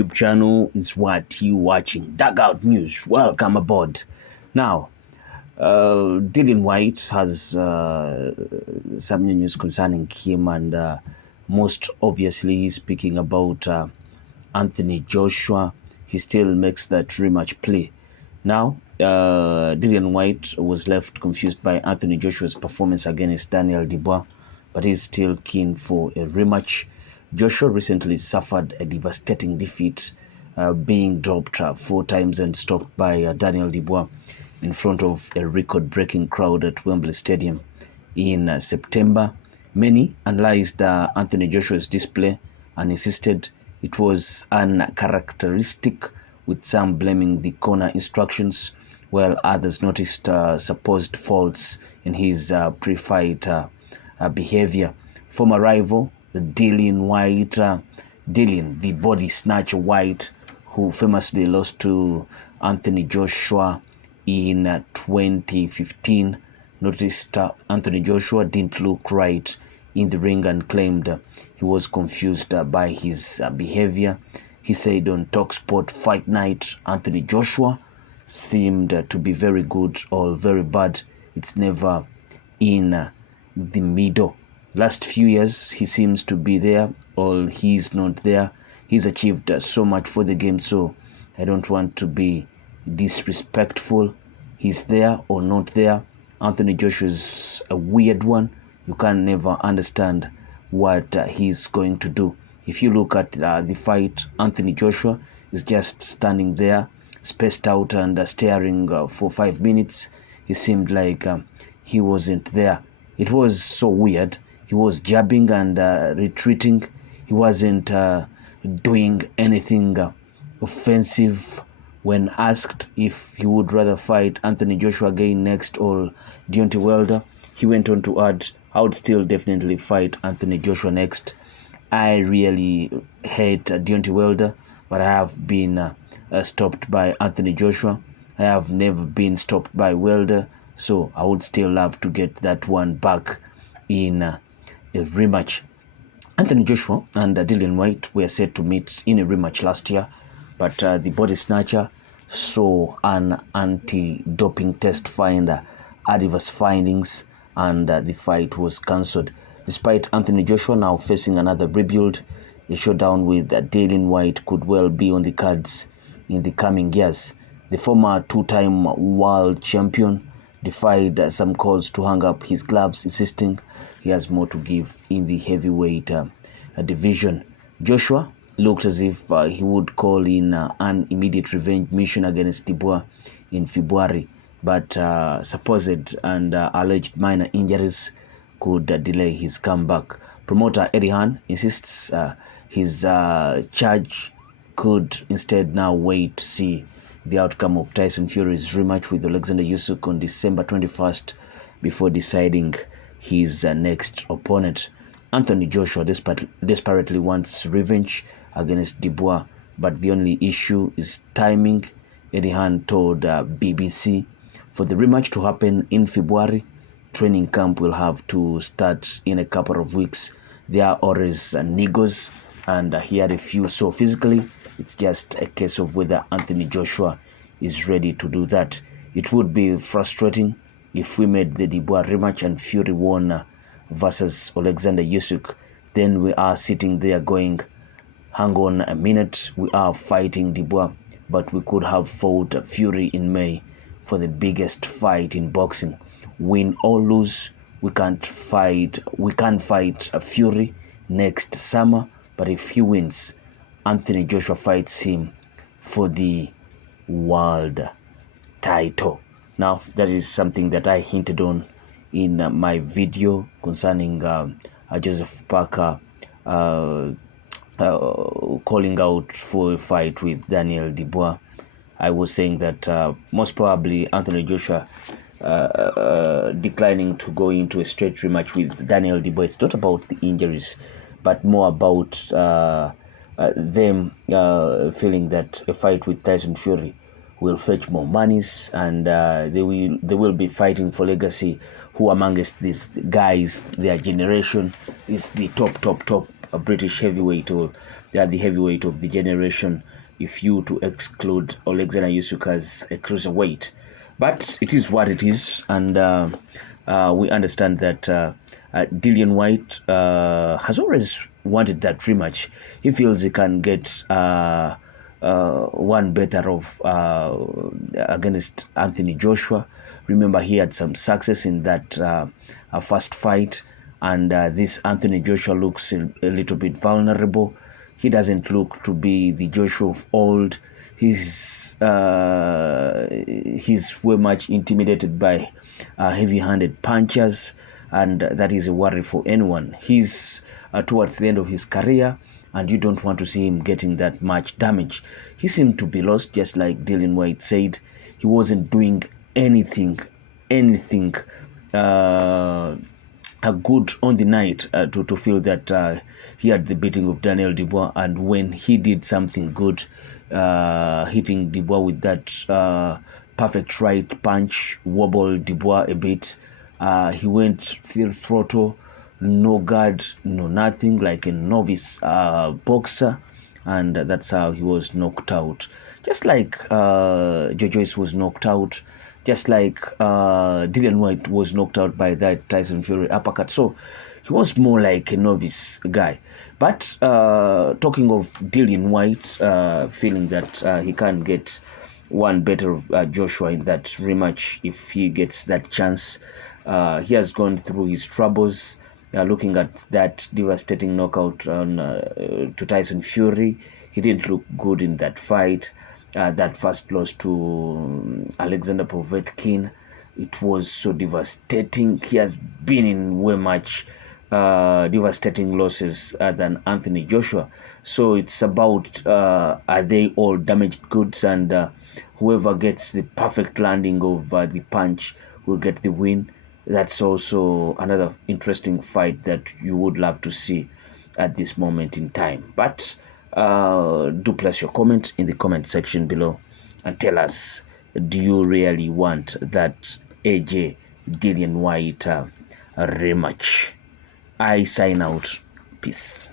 YouTube channel is what you watching. Dugout News. Welcome aboard. Now, Dillian Whyte has some new news concerning him, and most obviously he's speaking about Anthony Joshua. He still makes that rematch play. Now, Dillian Whyte was left confused by Anthony Joshua's performance against Daniel Dubois, but he's still keen for a rematch. Joshua recently suffered a devastating defeat, being dropped 4 times and stopped by Daniel Dubois in front of a record-breaking crowd at Wembley Stadium in September. Many analyzed Anthony Joshua's display and insisted it was uncharacteristic, with some blaming the corner instructions, while others noticed supposed faults in his pre-fight behavior. Former rival Dillian Whyte, Dillian, the body snatcher Whyte, who famously lost to Anthony Joshua in 2015, noticed Anthony Joshua didn't look right in the ring and claimed he was confused by his behavior. He said on talkSPORT Fight Night, Anthony Joshua seemed to be very good or very bad. It's never in the middle. Last few years, he seems to be there or he's not there. He's achieved so much for the game, so I don't want to be disrespectful. He's there or not there. Anthony Joshua's a weird one. You can never understand what he's going to do. If you look at the fight, Anthony Joshua is just standing there, spaced out and staring for 5 minutes. He seemed like he wasn't there. It was so weird. He was jabbing and retreating. He wasn't doing anything offensive. When asked if he would rather fight Anthony Joshua again next or Deontay Wilder, he went on to add, I would still definitely fight Anthony Joshua next. I really hate Deontay Wilder, but I have been stopped by Anthony Joshua. I have never been stopped by Wilder, so I would still love to get that one back in a rematch. Anthony Joshua and Dillian Whyte were set to meet in a rematch last year, but the body snatcher saw an anti-doping test find adverse findings, and the fight was cancelled. Despite Anthony Joshua now facing another rebuild, a showdown with Dillian Whyte could well be on the cards in the coming years. The former two-time world champion defied some calls to hang up his gloves, insisting he has more to give in the heavyweight division. Joshua looked as if he would call in an immediate revenge mission against Dubois in February, but supposed and alleged minor injuries could delay his comeback. Promoter Eddie Hearn insists his charge could instead now wait to see the outcome of Tyson Fury's rematch with Alexander Usyk on December 21st before deciding his next opponent. Anthony Joshua desperately wants revenge against Dubois, but the only issue is timing. Eddie Hearn told BBC, for the rematch to happen in February, training camp will have to start in a couple of weeks. There are always niggles, and he had a few, so physically it's just a case of whether Anthony Joshua is ready to do that. It would be frustrating if we made the Dubois rematch and Fury won versus Alexander Usyk. Then we are sitting there going, hang on a minute, we are fighting Dubois, but we could have fought Fury in May for the biggest fight in boxing. Win or lose, we can't fight a Fury next summer, but if he wins, Anthony Joshua fights him for the world title. Now, that is something that I hinted on in my video concerning Joseph Parker calling out for a fight with Daniel Dubois. I was saying that most probably Anthony Joshua declining to go into a straight rematch with Daniel Dubois. It's not about the injuries, but more about them feeling that a fight with Tyson Fury will fetch more monies, and they will be fighting for legacy. Who amongst these guys, their generation, is the top a British heavyweight, or the heavyweight of the generation, if you to exclude Alexander Usyk as a cruiserweight. But it is what it is, and we understand that Dillian Whyte has always wanted that rematch. He feels he can get one better of against Anthony Joshua. Remember, he had some success in that first fight, and this Anthony Joshua looks a little bit vulnerable. He doesn't look to be the Joshua of old. He's very much intimidated by heavy-handed punchers, and that is a worry for anyone. He's towards the end of his career, and you don't want to see him getting that much damage. He seemed to be lost, just like Dillian Whyte said. He wasn't doing anything good on the night to feel that he had the beating of Daniel Dubois, and when he did something good, hitting Dubois with that perfect right punch, wobbled Dubois a bit. He went full throttle, no guard, no nothing, like a novice boxer, and that's how he was knocked out. Just like Joyce was knocked out, just like Dillian Whyte was knocked out by that Tyson Fury uppercut. So he was more like a novice guy. But talking of Dillian Whyte, feeling that he can't get one better of Joshua in that rematch if he gets that chance. He has gone through his troubles. Looking at that devastating knockout on to Tyson Fury, he didn't look good in that fight. That first loss to Alexander Povetkin, it was so devastating. He has been in way much devastating losses than Anthony Joshua. So it's about are they all damaged goods, and whoever gets the perfect landing of the punch will get the win. That's also another interesting fight that you would love to see at this moment in time. But do place your comment in the comment section below and tell us, do you really want that AJ Dillian Whyte rematch? I sign out. Peace.